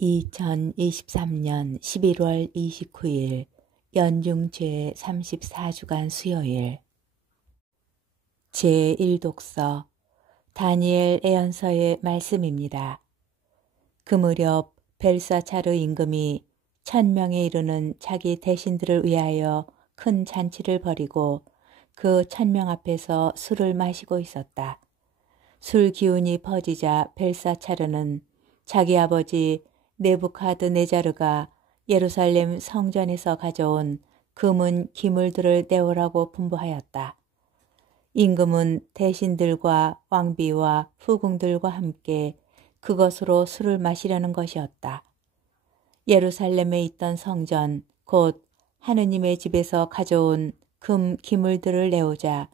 2023년 11월 29일 연중 제34주간 수요일 제1독서 다니엘 예언서의 말씀입니다. 그 무렵 벨사차르 임금이 1000명에 이르는 자기 대신들을 위하여 큰 잔치를 벌이고 그 1000명 앞에서 술을 마시고 있었다. 술 기운이 퍼지자 벨사차르는 자기 아버지 네부카드네자르가 예루살렘 성전에서 가져온 금은 기물들을 내오라고 분부하였다. 임금은 대신들과 왕비와 후궁들과 함께 그것으로 술을 마시려는 것이었다. 예루살렘에 있던 성전 곧 하느님의 집에서 가져온 금 기물들을 내오자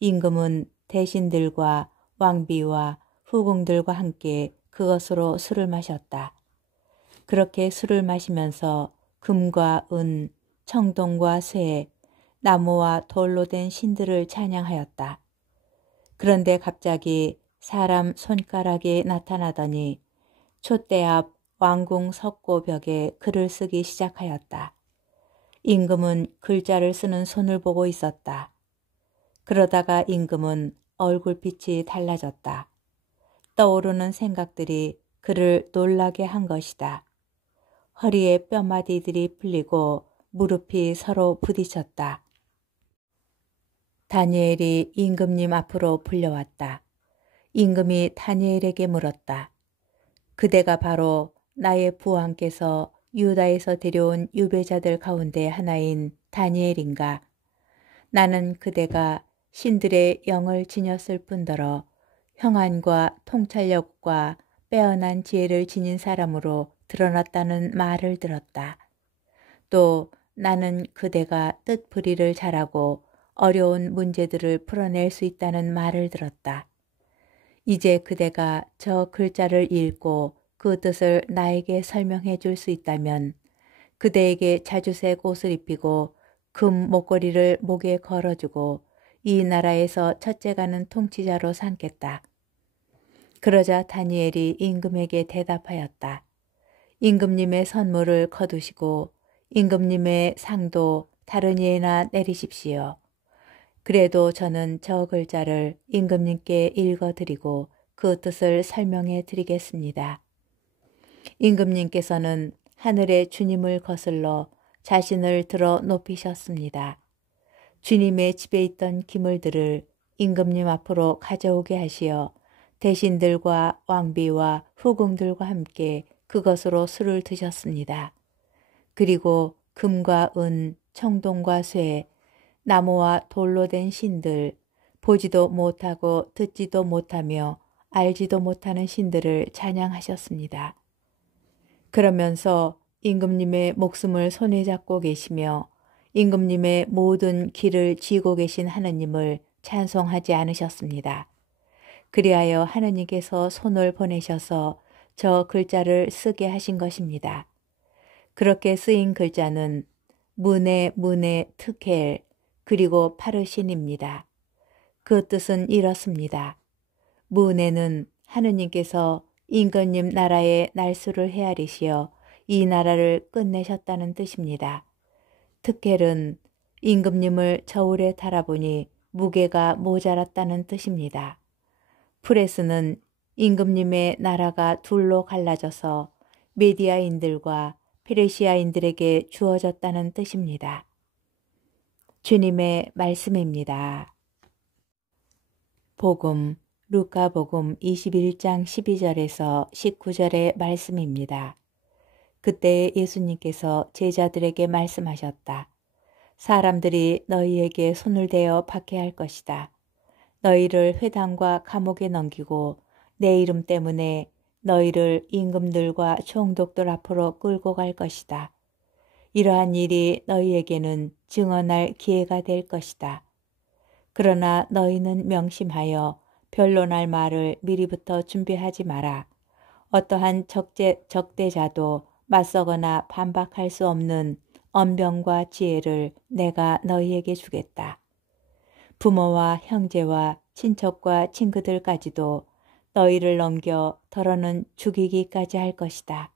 임금은 대신들과 왕비와 후궁들과 함께 그것으로 술을 마셨다. 그렇게 술을 마시면서 금과 은, 청동과 쇠, 나무와 돌로 된 신들을 찬양하였다. 그런데 갑자기 사람 손가락이 나타나더니 촛대 앞 왕궁 석고벽에 글을 쓰기 시작하였다. 임금은 글자를 쓰는 손을 보고 있었다. 그러다가 임금은 얼굴빛이 달라졌다. 떠오르는 생각들이 그를 놀라게 한 것이다. 허리에 뼈마디들이 풀리고 무릎이 서로 부딪혔다. 다니엘이 임금님 앞으로 불려왔다. 임금이 다니엘에게 물었다. 그대가 바로 나의 부왕께서 유다에서 데려온 유배자들 가운데 하나인 다니엘인가? 나는 그대가 신들의 영을 지녔을 뿐더러 형안과 통찰력과 빼어난 지혜를 지닌 사람으로 드러났다는 말을 들었다. 또 나는 그대가 뜻풀이를 잘하고 어려운 문제들을 풀어낼 수 있다는 말을 들었다. 이제 그대가 저 글자를 읽고 그 뜻을 나에게 설명해 줄 수 있다면 그대에게 자주색 옷을 입히고 금 목걸이를 목에 걸어주고 이 나라에서 첫째가는 통치자로 삼겠다. 그러자 다니엘이 임금에게 대답하였다. 임금님의 선물을 거두시고 임금님의 상도 다른 이에나 내리십시오. 그래도 저는 저 글자를 임금님께 읽어드리고 그 뜻을 설명해 드리겠습니다. 임금님께서는 하늘의 주님을 거슬러 자신을 들어 높이셨습니다. 주님의 집에 있던 기물들을 임금님 앞으로 가져오게 하시어 대신들과 왕비와 후궁들과 함께 그것으로 술을 드셨습니다. 그리고 금과 은, 청동과 쇠, 나무와 돌로 된 신들, 보지도 못하고 듣지도 못하며 알지도 못하는 신들을 찬양하셨습니다. 그러면서 임금님의 목숨을 손에 잡고 계시며 임금님의 모든 길을 쥐고 계신 하느님을 찬송하지 않으셨습니다. 그리하여 하느님께서 손을 보내셔서 저 글자를 쓰게 하신 것입니다. 그렇게 쓰인 글자는 문에 트켈 그리고 파르신입니다. 그 뜻은 이렇습니다. 문에는 하느님께서 임금님 나라의 날수를 헤아리시어 이 나라를 끝내셨다는 뜻입니다. 트켈은 임금님을 저울에 달아보니 무게가 모자랐다는 뜻입니다. 프레스는 임금님의 나라가 둘로 갈라져서 메디아인들과 페르시아인들에게 주어졌다는 뜻입니다. 주님의 말씀입니다. 복음 루카복음 21장 12절에서 19절의 말씀입니다. 그때 예수님께서 제자들에게 말씀하셨다. 사람들이 너희에게 손을 대어 박해할 것이다. 너희를 회당과 감옥에 넘기고 내 이름 때문에 너희를 임금들과 총독들 앞으로 끌고 갈 것이다. 이러한 일이 너희에게는 증언할 기회가 될 것이다. 그러나 너희는 명심하여 변론할 말을 미리부터 준비하지 마라. 어떠한 적대자도 맞서거나 반박할 수 없는 언변과 지혜를 내가 너희에게 주겠다. 부모와 형제와 친척과 친구들까지도 너희를 넘겨 더러는 죽이기까지 할 것이다.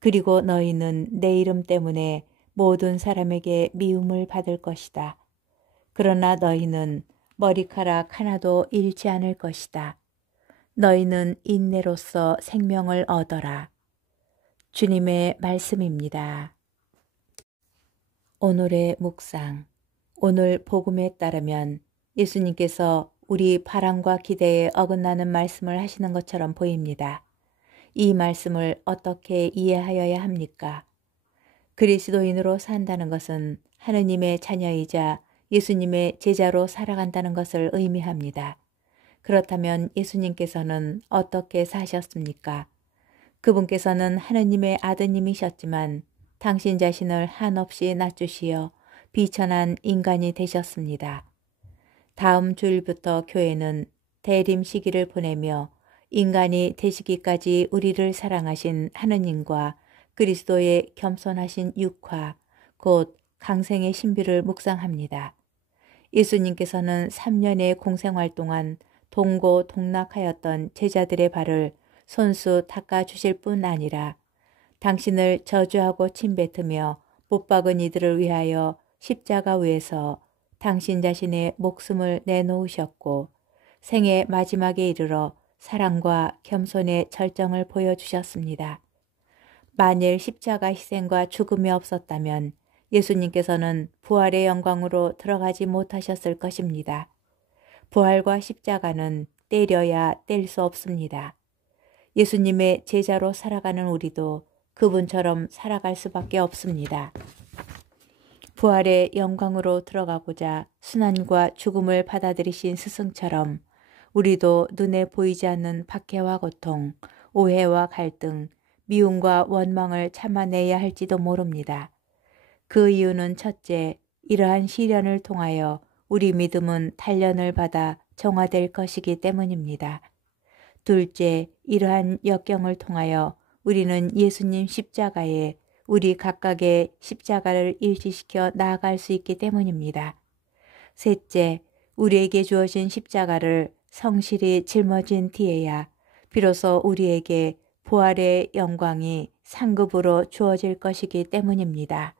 그리고 너희는 내 이름 때문에 모든 사람에게 미움을 받을 것이다. 그러나 너희는 머리카락 하나도 잃지 않을 것이다. 너희는 인내로써 생명을 얻어라. 주님의 말씀입니다. 오늘의 묵상. 오늘 복음에 따르면 예수님께서 우리 바람과 기대에 어긋나는 말씀을 하시는 것처럼 보입니다. 이 말씀을 어떻게 이해하여야 합니까? 그리스도인으로 산다는 것은 하느님의 자녀이자 예수님의 제자로 살아간다는 것을 의미합니다. 그렇다면 예수님께서는 어떻게 사셨습니까? 그분께서는 하느님의 아드님이셨지만 당신 자신을 한없이 낮추시어 비천한 인간이 되셨습니다. 다음 주일부터 교회는 대림 시기를 보내며 인간이 되시기까지 우리를 사랑하신 하느님과 그리스도의 겸손하신 육화, 곧 강생의 신비를 묵상합니다. 예수님께서는 3년의 공생활 동안 동고동락하였던 제자들의 발을 손수 닦아주실 뿐 아니라 당신을 저주하고 침뱉으며 못 박은 이들을 위하여 십자가 위에서 당신 자신의 목숨을 내놓으셨고 생의 마지막에 이르러 사랑과 겸손의 절정을 보여주셨습니다. 만일 십자가 희생과 죽음이 없었다면 예수님께서는 부활의 영광으로 들어가지 못하셨을 것입니다. 부활과 십자가는 떼려야 뗄 수 없습니다. 예수님의 제자로 살아가는 우리도 그분처럼 살아갈 수밖에 없습니다. 부활의 영광으로 들어가고자 순환과 죽음을 받아들이신 스승처럼 우리도 눈에 보이지 않는 박해와 고통, 오해와 갈등, 미움과 원망을 참아내야 할지도 모릅니다. 그 이유는 첫째, 이러한 시련을 통하여 우리 믿음은 단련을 받아 정화될 것이기 때문입니다. 둘째, 이러한 역경을 통하여 우리는 예수님 십자가에 우리 각각의 십자가를 일치시켜 나아갈 수 있기 때문입니다. 셋째, 우리에게 주어진 십자가를 성실히 짊어진 뒤에야 비로소 우리에게 부활의 영광이 상급으로 주어질 것이기 때문입니다.